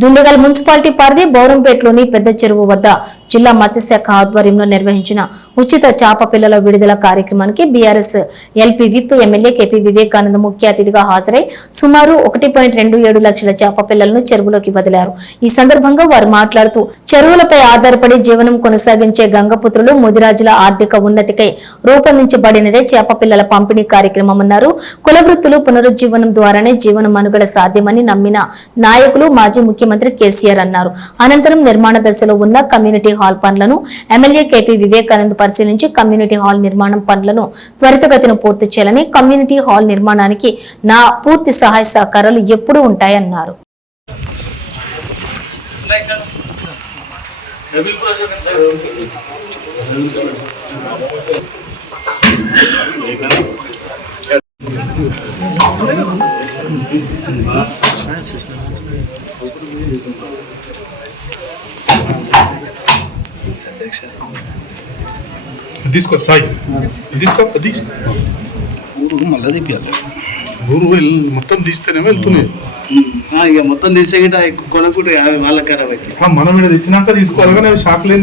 దుండగల్ municipality పరిధి బౌరంపేటలోని పెద్ద చెరువు వద్ద జిల్లా మత్స్యశాఖ ఆధ్వర్యంలో నిర్వహించిన ఉచిత చేప పిల్లల విడుదల కార్యక్రమానికి BRS LP whip MLA KP Vivekananda ముఖ్య అతిథిగా హాజరై సుమారు ఒకటి పాయింట్ రెండు ఏడు లక్షల చేప పిల్లలను చెరువులోకి వదిలారు. ఈ సందర్భంగా వారు మాట్లాడుతూ చెరువులపై ఆధారపడి జీవనం కొనసాగించే గంగపుత్రులు ముదిరాజుల ఆర్థిక ఉన్నతికై రూపొందించబడినదే చేప పిల్లల పంపిణీ కార్యక్రమం అన్నారు కుల పునరుజ్జీవనం ద్వారానే జీవన మనుగడ సాధ్యమని నమ్మిన నాయకులు మాజీ ముఖ్యమంత్రి కేసీఆర్ అన్నారు. అనంతరం నిర్మాణ దశలో ఉన్న కమ్యూనిటీ హాల్ పనులను ఎమ్మెల్యే కేపీ వివేకానంద్ పరిశీలించి కమ్యూనిటీ హాల్ నిర్మాణం పనులను త్వరితగతిన పూర్తి చేయాలని కమ్యూనిటీ హాల్ నిర్మాణానికి నా పూర్తి సహాయ సహకారాలు ఎప్పుడూ ఉంటాయన్నారు. తీసుకో సాయి తీసుకో తీసుకో ఊరు మళ్ళీ తిప్పాలి. ఊరు వెళ్ళి మొత్తం తీస్తేనే వెళ్తున్నాయి. ఇక మొత్తం తీసే గిట్ట యాభై వాళ్ళ ఖరాబ్ అయితే. మనం ఇక్కడ తెచ్చినాక తీసుకోవాలి కానీ షాప్ లేని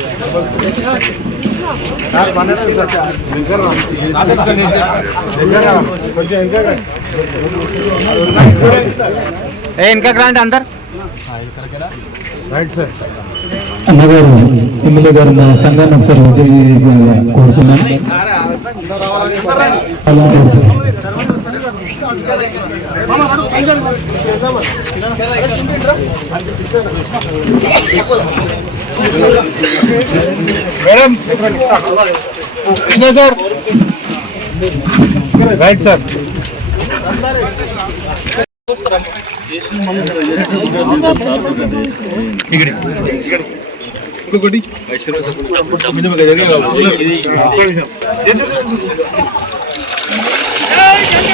ఇంకా రాండి అందరు అన్నగారు ఎమ్మెల్యే గారు మా సంఘాన్ని ఒకసారి విజయం కోరుతున్నాను. Madam sir right sir Gangamma తల్లికి ఎట్టమైతే మాకి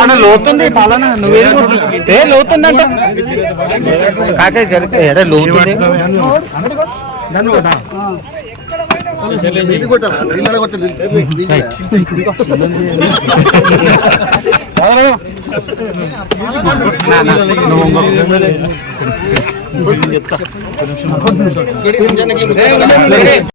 అన్న లోతుంది పాలన. నువ్వేం ఏ లోతుందంట. కాకే జరిగే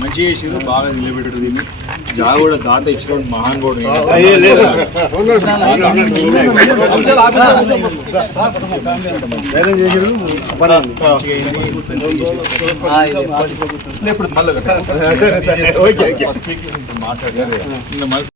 మంచి చేసిరు బాగా నిలబెట్టారు దీన్ని జాగ కూడా దాత ఇచ్చినటువంటి మహాన్ కూడా మాట్లాడారు. చేది దేని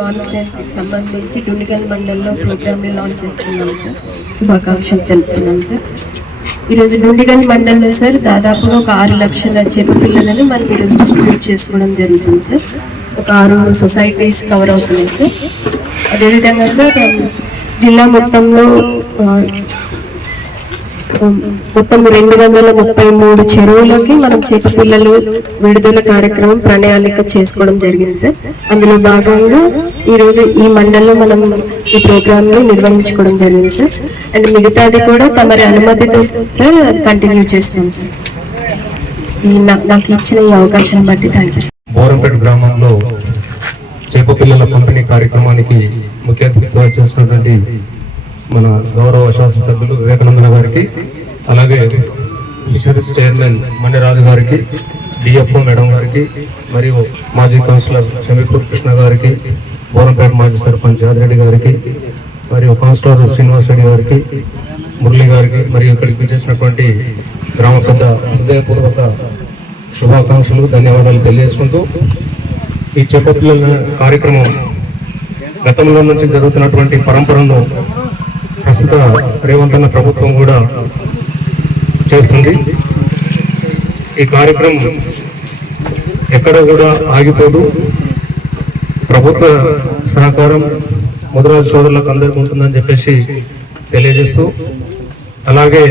కాన్స్టిట్యున్సీకి సంబంధించి డుండిగల్ మండల్లో ప్రోగ్రామ్ని లాంచ్ చేసుకున్నాం సార్ శుభాకాంక్షలు తెలుపుతున్నాం సార్ ఈరోజు డుండిగల్ మండల్లో సార్ దాదాపుగా ఒక ఆరు లక్షల చెప్పు పిల్లలను మనం ఈరోజు డిస్ట్రిబ్యూట్ చేసుకోవడం జరుగుతుంది సార్ ఒక ఆరు సొసైటీస్ కవర్ అవుతున్నాయి సార్ అదేవిధంగా సార్ జిల్లా మొత్తంలో మొత్తం రెండు వందల ముప్పై మూడు చెరువులకి మనం చేప పిల్లలు విడుదల కార్యక్రమం ప్రణాళిక చేసుకోవడం జరిగింది సార్. అందులో భాగంగా ఈరోజు ఈ మండలంలో మనం ఈ ప్రోగ్రామ్ని నిర్వహించుకోవడం జరిగింది సార్. అండ్ మిగతాది కూడా తమరి అనుమతితో సార్ కంటిన్యూ చేస్తాం సార్. ఈ నాకు ఇచ్చిన ఈ అవకాశం బట్టి థ్యాంక్ యూ బోరంపేట గ్రామంలో చేప పిల్లల పంపిణీ కార్యక్రమానికి ముఖ్య అతిథిగా చేసినటువంటి మన గౌరవ శాసనసభ్యులు వివేకానందన గారికి అలాగే ఫిషరీస్ చైర్మన్ మణిరాజు గారికి డిఎఫ్ఓ మేడం గారికి మరియు మాజీ కౌన్సిలర్ షమీపూర్ కృష్ణ గారికి బోరంపేట మాజీ సర్పంచ్ యాదిరెడ్డి గారికి మరియు కౌన్సిలర్ శ్రీనివాస్ రెడ్డి గారికి మురళి గారికి మరియు ఇక్కడికి చేసినటువంటి గ్రామ పెద్ద హృదయపూర్వక శుభాకాంక్షలు ధన్యవాదాలు తెలియజేసుకుంటూ ఈ చేపట్టిన కార్యక్రమం గతంలో నుంచి జరుగుతున్నటువంటి పరంపరను ప్రస్తుత రేవంత్ అన్న ప్రభుత్వం కూడా చేస్తుంది. ఈ కార్యక్రమం ఎక్కడ కూడా ఆగిపోదు. ప్రభుత్వ సహకారం ముదరాజు సోదరులకు అందరికీ ఉంటుందని చెప్పేసి తెలియజేస్తూ అలాగే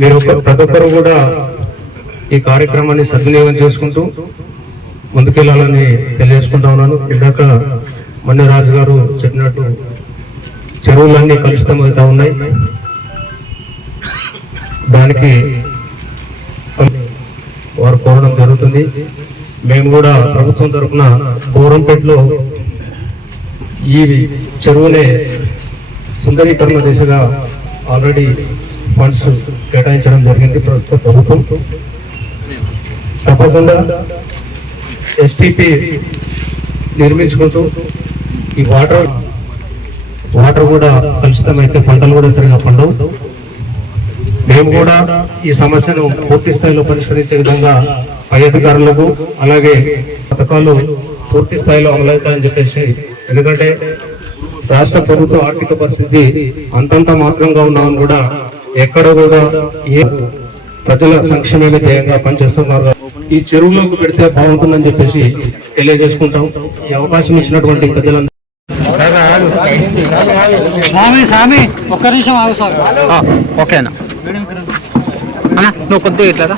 మీరు ఒక- ప్రతి ఒక్కరు కూడా ఈ కార్యక్రమాన్ని సద్వినియోగం చేసుకుంటూ ముందుకెళ్ళాలని తెలియజేసుకుంటా ఉన్నాను. ఇందాక మన్నరాజు గారు చెప్పినట్టు చెరువులన్నీ కలుషితమవుతా ఉన్నాయి. దానికి వారు కోరడం జరుగుతుంది. మేము కూడా ప్రభుత్వం తరఫున గోరంపేటలో ఈ చెరువునే సుందరీకరణ దిశగా ఆల్రెడీ ఫండ్స్ కేటాయించడం జరిగింది ప్రస్తుత ప్రభుత్వం. తప్పకుండా ఎస్టీపీ నిర్మించుకుంటూ ఈ వాటర్ వాటర్ కూడా కలుషితమైతే పంటలు కూడా సరిగా పండవు. మేము కూడా ఈ సమస్యను పూర్తి స్థాయిలో పరిష్కరించే విధంగా పై అధికారులకు అలాగే పథకాలు పూర్తి స్థాయిలో అమలవుతాయని చెప్పేసి ఎందుకంటే రాష్ట్ర ప్రభుత్వ ఆర్థిక పరిస్థితి అంతంత మాత్రంగా ఉన్నామని కూడా ఎక్కడ కూడా ఏ ప్రజల సంక్షేమమే ధ్యేయంగా పనిచేస్తున్నారు. ఈ చెరువులోకి పెడితే బాగుంటుందని చెప్పేసి తెలియజేసుకుంటాం. ఈ అవకాశం ఇచ్చినటువంటి పెద్దలందరూ స్వామి స్వామి ఒక్క నిమిషం ఆగు స్వామి ఓకేనా అన్న నువ్వు కొద్దిగా ఇట్లా రా.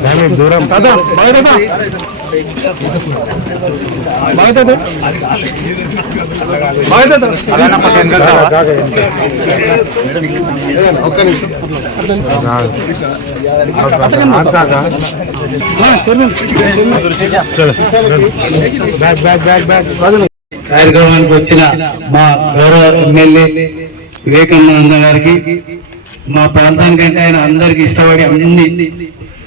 అలానే కొంచెం వెనకాల రావా? కార్యక్రమానికి వచ్చిన మా గౌరవ ఎమ్మెల్యే వివేకానంద గారికి మా ప్రాంతానికంటే ఆయన అందరికి ఇష్టపడి అన్ని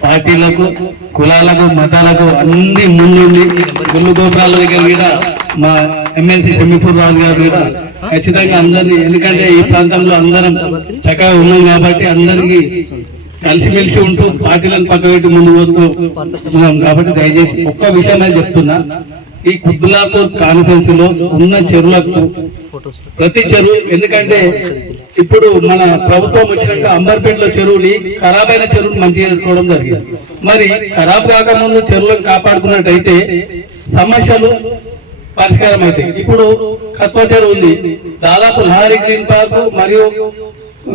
పార్టీలకు కులాలకు మతాలకు అన్ని ముందుండి గుళ్ళు గోపురాల దగ్గర కూడా మా ఎమ్మెల్సీ షమీపూర్ రాజు గారు కూడా ఖచ్చితంగా అందరినీ ఎందుకంటే ఈ ప్రాంతంలో అందరం చక్కగా ఉన్నాం కాబట్టి అందరికీ కలిసిమెలిసి ఉంటూ పార్టీలను పక్కబెట్టి ముందు పోతూ ఉన్నాం కాబట్టి దయచేసి ఒక్క విషయం చెప్తున్నా. ఈ కుద్దులాపూర్ కాన్సెన్సీలో ఉన్న చెరువులకు ప్రతి చెరువు ఎందుకంటే ఇప్పుడు మన ప్రభుత్వం వచ్చినాక అంబర్పేటలో చెరువుని ఖరాబ్ అయిన చెరువుని మంచిగా చేసుకోవడం జరిగింది. మరి ఖరాబ్ కాకముందు చెరువులను కాపాడుకున్నట్టయితే సమస్యలు పరిష్కారం అవుతాయి ఇప్పుడు కత్వ చెరువు ఉంది. దాదాపు లహరి గ్రీన్ పార్క్ మరియు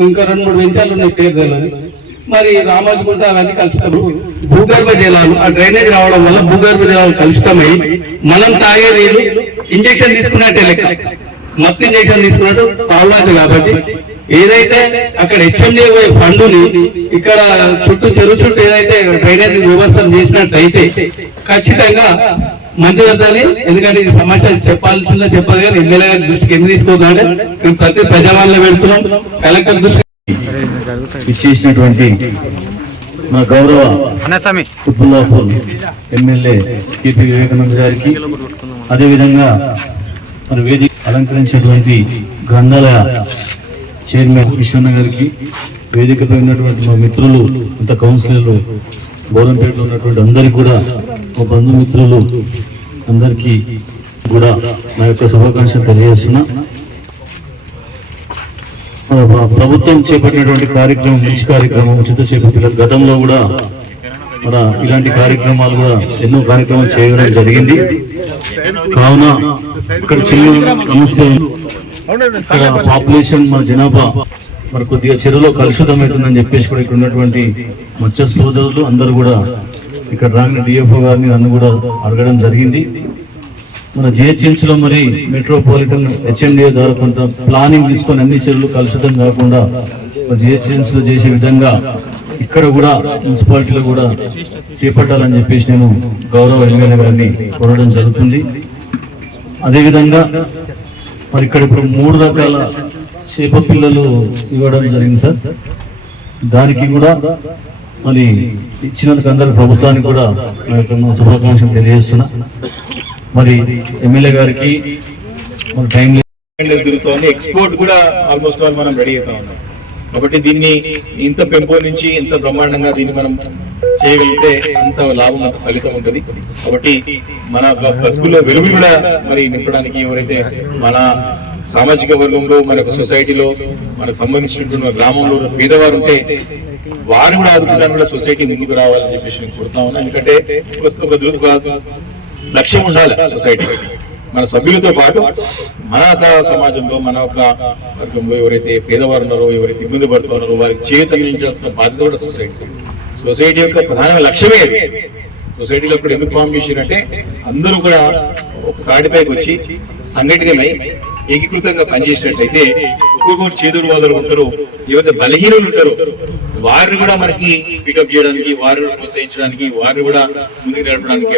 ఇంకా రెండు మూడు వెంచాలు ఉన్నాయి పేరు తెలియదు మరి రామోజుకుంట అవన్నీ కలుస్తాము భూగర్భ జలాలు ఆ డ్రైనేజ్ రావడం వల్ల భూగర్భ జలాలు కలుషితమై మనం తాగే నీళ్ళు ఇంజెక్షన్ తీసుకున్నట్టే లెక్క. మత్తు ఇంజెక్షన్ తీసుకున్నట్టు తాగలేదు కాబట్టి ఏదైతే అక్కడ హెచ్ఎండి ఫండుని ఇక్కడ చుట్టూ చెరువు చుట్టూ ఏదైతే డ్రైనేజ్ వ్యవస్థను చేసినట్టయితే ఖచ్చితంగా మంచి జరుగుతుంది. ఎందుకంటే ఈ సమస్య చెప్పాల్సిందో చెప్పదు కానీ ఎమ్మెల్యే గారి దృష్టికి ఎందుకు తీసుకోవద్దంటే మేము ప్రతి ప్రజావాళ్ళలో పెడుతున్నాం. కలెక్టర్ దృష్టి ఇచ్చేసినటువంటి మా గౌరవ కుత్బుల్లాపూర్ ఎమ్మెల్యే కేపీ వివేకానంద గారికి అదేవిధంగా మరి వేదిక అలంకరించినటువంటి గ్రంథాలయ చైర్మన్ కృష్ణన్న గారికి వేదికపై ఉన్నటువంటి మా మిత్రులు ఇంత కౌన్సిలర్లు బోరంపేటలో ఉన్నటువంటి అందరికీ కూడా మా బంధుమిత్రులు అందరికీ కూడా నా యొక్క శుభాకాంక్షలు తెలియజేస్తున్నా. మన ప్రభుత్వం చేపట్టినటువంటి కార్యక్రమం మంచి కార్యక్రమం ఉచిత చేపట్టిన గతంలో కూడా మన ఇలాంటి కార్యక్రమాలు కూడా ఎన్నో కార్యక్రమాలు చేయడం జరిగింది. కావున ఇక్కడ చిన్న సమస్య ఇక్కడ పాపులేషన్ మన జనాభా మరి కొద్దిగా చెరువులో కలుషితం అవుతుందని చెప్పేసి కూడా ఇక్కడ ఉన్నటువంటి మత్స్య సోదరులు అందరూ కూడా ఇక్కడ రాని డిఎఫ్ఓ గారిని నన్ను కూడా అడగడం జరిగింది. మన జిహెచ్ఎంసీలో మరి మెట్రోపాలిటన్ హెచ్ఎండిఏ ద్వారా కొంత ప్లానింగ్ తీసుకొని అన్ని చర్యలు కలుషితం కాకుండా జిహెచ్ఎంసీలో చేసే విధంగా ఇక్కడ కూడా మున్సిపాలిటీలో కూడా చేపట్టాలని చెప్పేసి నేను గౌరవ ఎమ్మెల్యే గారిని కోరడం జరుగుతుంది. అదేవిధంగా మరి ఇక్కడ ఇప్పుడు మూడు రకాల చేప పిల్లలు ఇవ్వడం జరిగింది సార్. దానికి కూడా మరి ఇచ్చినందుకు అందరి ప్రభుత్వానికి కూడా నా యొక్క శుభాకాంక్షలు తెలియజేస్తున్నా. మరి ఎమ్మెల్యే గారికి మన టైం తిరుగుతోంది. ఎక్స్పోర్ట్ కూడా ఆల్మోస్ట్ ఆల్ మనం రెడీ అవుతా ఉన్నాం. కాబట్టి దీన్ని ఇంత పెంపొందించి ఇంత బ్రహ్మాండంగా దీన్ని మనం చేయగలిగితే అంత లాభం అంత ఫలితం ఉంటుంది. కాబట్టి మన బతుకుల్లో వెలుగు కూడా మరి నింపడానికి ఎవరైతే మన సామాజిక వర్గంలో మన యొక్క సొసైటీలో మనకు సంబంధించినటువంటి గ్రామంలో పేదవారు ఉంటే వారు కూడా ఆదుకోవడానికి కూడా సొసైటీ ముందుకు రావాలని చెప్పేసి నేను కోరుతా ఉన్నాను ఎందుకంటే ఒక లక్ష్యం ఉండాలి సొసైటీ మన సభ్యులతో పాటు మన ఒక సమాజంలో మన ఒక వర్గంలో ఎవరైతే పేదవారు ఉన్నారో ఎవరైతే ఇబ్బంది పడుతున్నారో వారికి చేత అందించాల్సిన బాధ్యత కూడా సొసైటీ సొసైటీ యొక్క ప్రధాన లక్ష్యమే అది. సొసైటీలో ఇప్పుడు ఎందుకు ఫామ్ చేసినట్టే అందరూ కూడా ఒక తాటిపైకి వచ్చి సంఘటితమై ఏకీకృతంగా పనిచేసినట్లయితే ఒక్కొక్కరు చేదురు వాదులు ఉంటారు ఎవరైతే బలహీనులు ఉంటారో వారిని కూడా మనకి పికప్ చేయడానికి వారిని కూడా ప్రోత్సహించడానికి వారిని కూడా ముందుకు నడపడానికి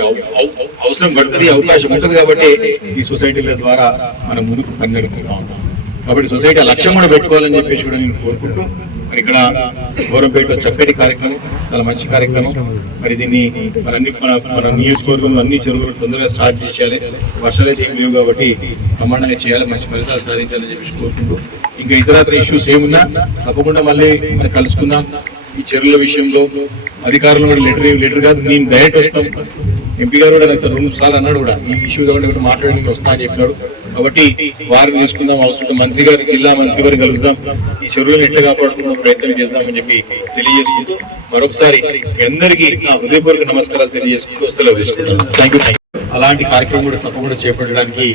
అవసరం పడుతుంది అవకాశం ఉంటుంది కాబట్టి ఈ సొసైటీల ద్వారా మనం ముందుకు పని నడుపుతూ ఉంటాం కాబట్టి సొసైటీ లక్ష్యం కూడా పెట్టుకోవాలని చెప్పేసి కూడా నేను కోరుకుంటూ మరి ఇక్కడ గౌరవపేట చక్కటి కార్యక్రమం చాలా మంచి కార్యక్రమం. మరి దీన్ని మన అన్ని మన నియోజకవర్గంలో అన్ని చెరువులు తొందరగా స్టార్ట్ చేయాలి వర్షాలే చేయలేవు కాబట్టి బ్రహ్మాండంగా చేయాలి మంచి ఫలితాలు సాధించాలని చెప్పేసి కోరుకుంటూ. ఇంకా ఇతరత్ర ఇష్యూస్ ఏమున్నా తప్పకుండా మళ్ళీ మనం కలుసుకుందాం. ఈ చెరువుల విషయంలో అధికారులు కూడా లెటర్ లెటర్ కాదు నేను డైరెక్ట్ వస్తాం. ఎంపీ గారు కూడా నాకు రెండు సార్లు అన్నాడు కూడా. ఈ ఇష్యూ కూడా మాట్లాడడానికి వస్తా అని చెప్పినాడు. కాబట్టి వారిని తీసుకుందాం అవసరం మంత్రి గారి జిల్లా మంత్రి గారిని కలుద్దాం. ఈ చెరువులను ఎట్లా కాపాడుకుందాం ప్రయత్నం చేద్దామని చెప్పి తెలియజేసుకుంటూ మరొకసారి అందరికీ నా హృదయపూర్వక నమస్కారాలు తెలియజేసుకుంటూ సెలవు తీసుకుంటాను థ్యాంక్ యూ అలాంటి కార్యక్రమం కూడా తప్పకుండా చేపట్టడానికి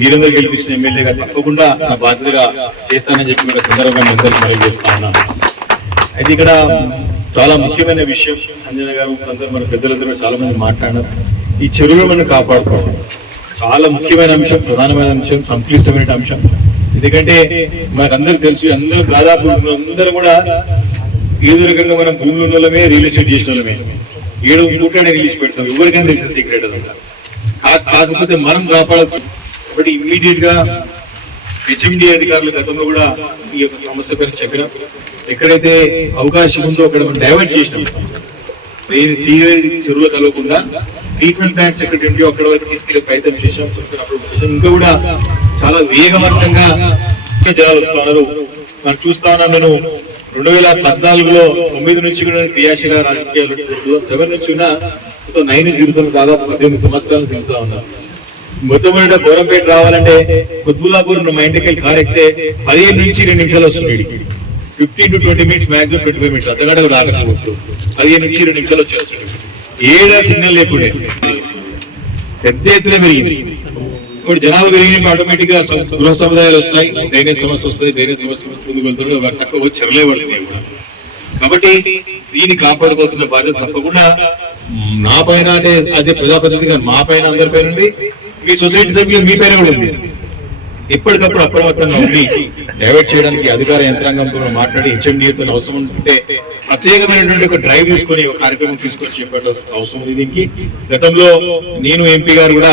మీరందరూ గెలిపించిన ఎమ్మెల్యేగా తప్పకుండా నా బాధ్యతగా చేస్తానని చెప్పి కూడా సందర్భంగా అందరికీ మనం చేస్తా ఉన్నాను. అయితే ఇక్కడ చాలా ముఖ్యమైన విషయం. అంజన గారు అందరూ మన పెద్దలందరూ చాలా మంది మాట్లాడారు ఈ చెరువులు మనం కాపాడుకోవడం చాలా ముఖ్యమైన అంశం ప్రధానమైన అంశం సంక్లిష్టమైన అంశం. ఎందుకంటే మనకందరూ తెలుసు అందరూ దాదాపు అందరూ కూడా ఏదో రకంగా మనం భూములు ఉన్న వాళ్ళమే రియల్ ఎస్టేట్ చేసిన వాళ్ళమే. ఏడు మూటనే రిలీజ్ పెడతాం ఎవరికైనా తెలిసిన సీక్రెట్ అదంతా. కాకపోతే మనం కాపాడాల్సి కాబట్టి ఇమ్మీడియట్గా హెచ్ఎండి అధికారులు గతంలో కూడా ఈ యొక్క సమస్య గురించి చెప్పినాం. ఎక్కడైతే అవకాశం ఉందో అక్కడ మనం డైవర్ట్ చేసినాం. నేను సీవరేజ్ చెరువులు కలవకుండా ట్రీట్మెంట్ ప్లాంట్స్ ఎక్కడ ఉంటాయో అక్కడ వరకు తీసుకెళ్ళే ప్రయత్నం చేసాం ఇంకా కూడా చాలా వేగవంతంగా జనాలు వస్తున్నారు. మనం చూస్తా ఉన్నాం నేను రెండు వేల పద్నాలుగులో తొమ్మిది నుంచి కూడా క్రియాశీల రాజకీయాలు సెవెన్ నుంచి ఉన్న నైన్ జీవితం దాదాపు పద్దెనిమిది సంవత్సరాలు జీవితా ఉన్నాను మొట్టమొదట గోరంపేట రావాలంటే కుత్బుల్లాపూర్ మా ఇంటికి వెళ్ళి కార్ ఎక్కితే పదిహేను నుంచి రెండు నిమిషాలు వస్తుంది fifteen to twenty minutes maximum twenty five minutes అర్ధగంట కూడా రాకపోవచ్చు. పదిహేను నుంచి రెండు నిమిషాలు వచ్చేస్తుంది ఏడా సిగ్నల్ లేకుండే. పెద్ద ఎత్తున పెరిగింది. ఇప్పుడు జనాభా పెరిగినప్పుడు ఆటోమేటిక్గా గృహ సముదాయాలు వస్తాయి. డ్రైనేజ్ సమస్య వస్తాయి డ్రైనేజ్ సమస్య ముందుకు వెళ్తుంటే చక్కగా చెరలే కూడా కాబట్టి దీన్ని కాపాడుకోవాల్సిన బాధ్యత తప్పకుండా నా పైన అంటే అదే ప్రజాప్రతినిధిగా మా పైన అందరి పైన ఉంది. మీ సొసైటీ సభ్యులు మీ పేరే కూడా ఉంది. ఎప్పటికప్పుడు అప్రమత్తంగా ఉండి డైవర్ట్ చేయడానికి అధికార యంత్రాంగంతో మాట్లాడి హెచ్ఎండిఏతో అవసరం ఉంటే ప్రత్యేకమైనటువంటి ఒక డ్రైవ్ తీసుకొని ఒక కార్యక్రమం తీసుకొని చేపట్టాల్సిన అవసరం ఉంది దీనికి. గతంలో నేను ఎంపీ గారు కూడా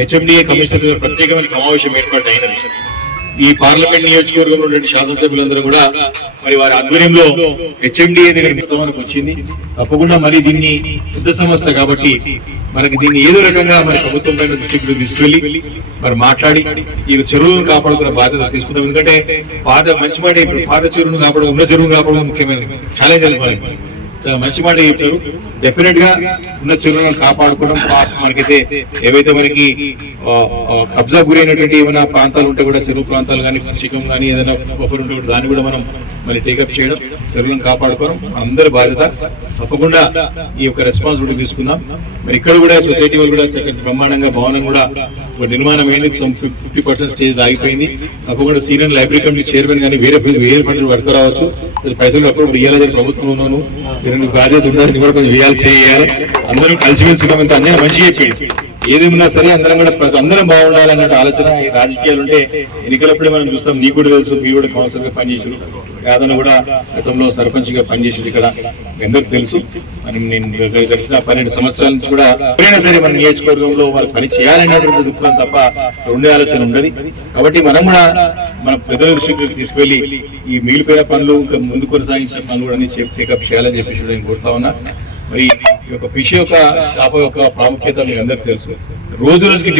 హెచ్ఎండిఏ కమిషనర్ ప్రత్యేకమైన సమావేశం ఏర్పాటు అయినది. ఈ పార్లమెంట్ నియోజకవర్గంలో ఉన్నటువంటి శాసనసభ్యులందరూ కూడా మరి వారి ఆధ్వర్యంలో హెచ్ఎండిఏ దగ్గర వచ్చింది. తప్పకుండా మరి దీన్ని పెద్ద సమస్య కాబట్టి మనకి దీన్ని ఏదో రకంగా మరి ప్రభుత్వం పైన దృష్టికి తీసుకువెళ్ళి మరి మాట్లాడి ఈ చెరువులను కాపాడుకునే బాధ్యత తీసుకుందాం. ఎందుకంటే పాత మంచి మాట ఇప్పుడు పాత చెరువును కాపాడు ఉన్న చెరువును కాపాడడం ముఖ్యమైనది. ఛాలెంజ్ అనుకోవాలి చాలా మంచి మాట చెప్పారు. డెఫినెట్గా ఉన్న చెరువులను కాపాడుకోవడం మనకైతే ఏవైతే మనకి కబ్జా గురైనటువంటి ఏమైనా ప్రాంతాలు ఉంటే కూడా చెరువు ప్రాంతాలు కానీ శిఖం కానీ ఏదైనా బఫర్ ఉంటే కూడా దాన్ని కూడా మనం మరి టేకప్ చేయడం చెరువులను కాపాడుకోవడం అందరి బాధ్యత. తప్పకుండా ఈ యొక్క రెస్పాన్సిబిలిటీ తీసుకుందాం. మరి ఇక్కడ కూడా సొసైటీ వాళ్ళు కూడా చక్కటి బ్రహ్మాండంగా భవనం కూడా ఒక నిర్మాణం అయింది. ఫిఫ్టీ పర్సెంట్ స్టేజ్ ఆగిపోయింది. తప్పకుండా సీనియర్ లైబ్రరీ కమిటీ చైర్మన్ కానీ వేరే వేరే ఫండ్స్ వర్క్ రావచ్చు. పైసలు అప్పుడు ఇవ్వాలి ప్రభుత్వం ఉన్నాను బాధ్యత ఉండాలని కూడా కొంచెం వేయాలి చేయాలి. అందరూ కలిసిమెలిసి ఉన్నాం అందరూ మంచిగా చెప్పింది. ఏదేమన్నా సరే అందరం కూడా అందరం బాగుండాలన్నట్టు ఆలోచన ఈ రాజకీయాలు ఉంటే ఎన్నికలప్పుడే మనం చూస్తాం. నీకు కూడా తెలుసు మీరు కూడా కౌన్సిలర్గా పనిచేసారు కాదని కూడా గతంలో సర్పంచ్గా పనిచేసింది ఇక్కడ. అందరికి తెలుసు. మనం నేను తెలిసిన పన్నెండు సంవత్సరాల నుంచి కూడా ఎవరైనా సరే మన నియోజకవర్గంలో వాళ్ళు పని చేయాలనేటువంటి దృక్పథం తప్ప రెండే ఆలోచన ఉండదు. కాబట్టి మనం కూడా మన పెద్దల దృష్టికి తీసుకెళ్ళి ఈ మిగిలిపోయిన పనులు ఇంకా ముందు కొనసాగించిన పనులు కూడా అన్ని టేకప్ చేయాలని చెప్పేసి నేను కోరుతా ఉన్నా. మరి ఈ యొక్క ఫిష్ యొక్క చేప యొక్క ప్రాముఖ్యత మీకు అందరికి తెలుసు. రోజు రోజుకి